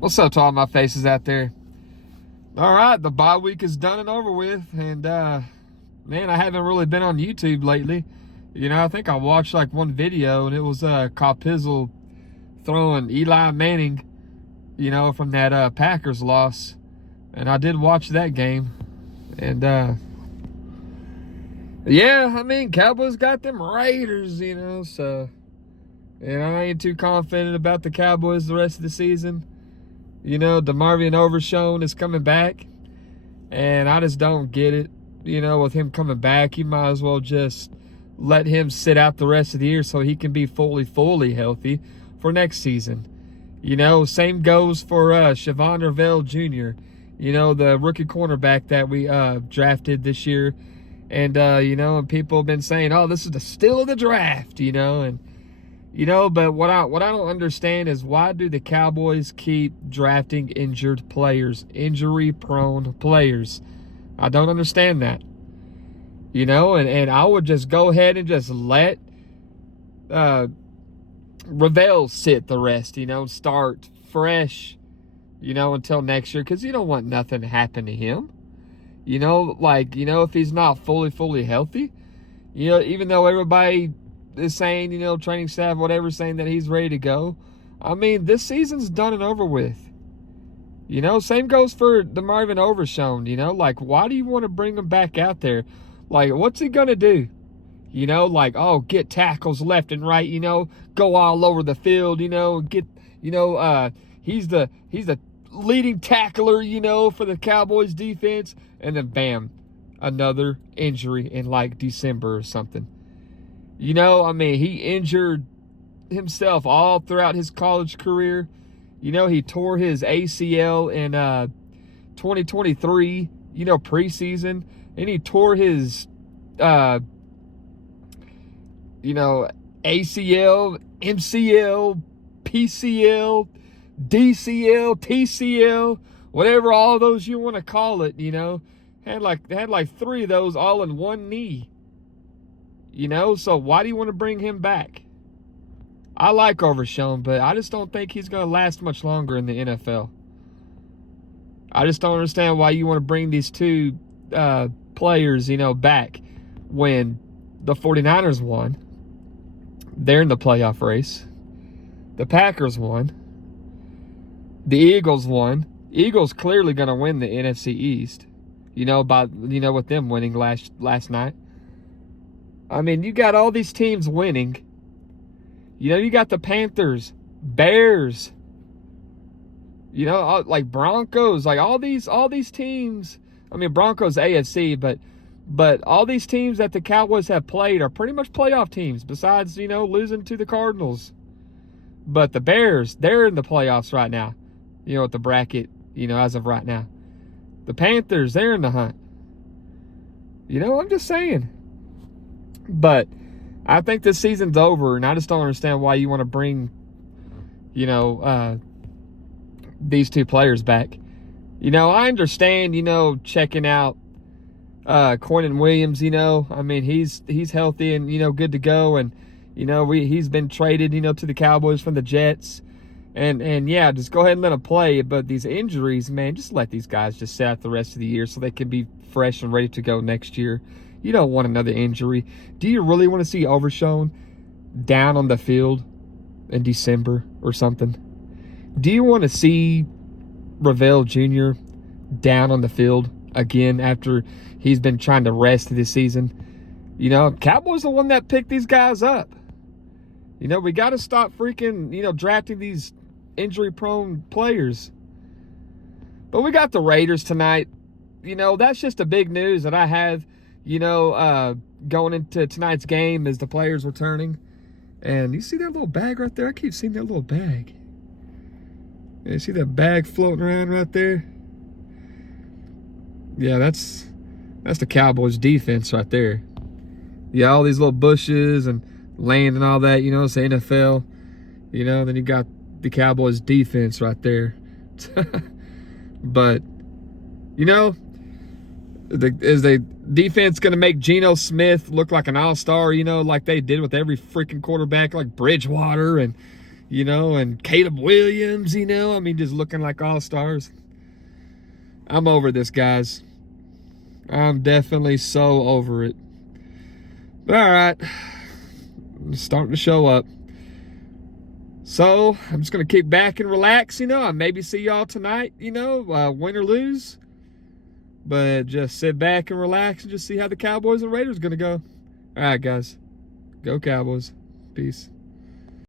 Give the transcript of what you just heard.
What's up to all my faces out there? All right, the bye week is done and over with, and man, I haven't really been on YouTube lately. I think I watched like one video, and it was called Pizzle throwing Eli Manning, from that Packers loss, and I did watch that game, and yeah, I mean, Cowboys got them Raiders, so I ain't too confident about the Cowboys the rest of the season. DeMarvion Overshown is coming back, and I just don't get it. With him coming back, you might as well just let him sit out the rest of the year so he can be fully healthy for next season. Same goes for Siobhan Ravel Jr., the rookie cornerback that we drafted this year. And, and people have been saying, oh, this is the steal of the draft, but what I don't understand is, why do the Cowboys keep drafting injured players, injury-prone players? I don't understand that. And I would just go ahead and just let Ravel sit the rest, start fresh, until next year, because you don't want nothing to happen to him. If he's not fully healthy, even though everybody is saying, training staff, whatever, saying that he's ready to go. I mean, this season's done and over with. Same goes for DeMarvion Overshown, why do you want to bring him back out there? What's he going to do? Get tackles left and right, go all over the field, get, he's the leading tackler, for the Cowboys defense, and then bam, another injury in December or something. He injured himself all throughout his college career. He tore his ACL in 2023, preseason. And he tore his, ACL, MCL, PCL, DCL, TCL, whatever all those you want to call it, had like three of those all in one knee. So why do you want to bring him back? I like Overshown, but I just don't think he's going to last much longer in the NFL. I just don't understand why you want to bring these two players, back when the 49ers won. They're in the playoff race. The Packers won. The Eagles won. Eagles clearly going to win the NFC East, with them winning last night. I mean, you got all these teams winning. You got the Panthers, Bears, Broncos, all these teams. I mean, Broncos AFC, but all these teams that the Cowboys have played are pretty much playoff teams, besides, losing to the Cardinals. But the Bears, they're in the playoffs right now, with the bracket, as of right now. The Panthers, they're in the hunt. I'm just saying. But I think this season's over, and I just don't understand why you want to bring, these two players back. I understand, checking out Quinnen Williams, I mean, he's healthy and, good to go. And, he's been traded, to the Cowboys from the Jets. And yeah, just go ahead and let him play. But these injuries, man, just let these guys just sit out the rest of the year so they can be fresh and ready to go next year. You don't want another injury. Do you really want to see Overshown down on the field in December or something? Do you want to see Ravel Jr. down on the field again after he's been trying to rest this season? Cowboys the one that picked these guys up. We got to stop freaking, drafting these injury-prone players. But we got the Raiders tonight. That's just the big news that I have, going into tonight's game as the players returning. And you see that little bag right there? I keep seeing that little bag. You see that bag floating around right there? Yeah, that's the Cowboys defense right there. Yeah, all these little bushes and land and all that, it's the NFL. Then you got the Cowboys defense right there. But, is the defense going to make Geno Smith look like an all-star, like they did with every freaking quarterback, like Bridgewater and, you know, and Caleb Williams, you know, I mean, just looking like all-stars. I'm over this, guys. I'm definitely so over it. But all right, it's starting to show up. So I'm just going to kick back and relax, you know. I maybe see y'all tonight, you know, win or lose. But just sit back and relax and just see how the Cowboys and Raiders are going to go. All right, guys. Go Cowboys. Peace.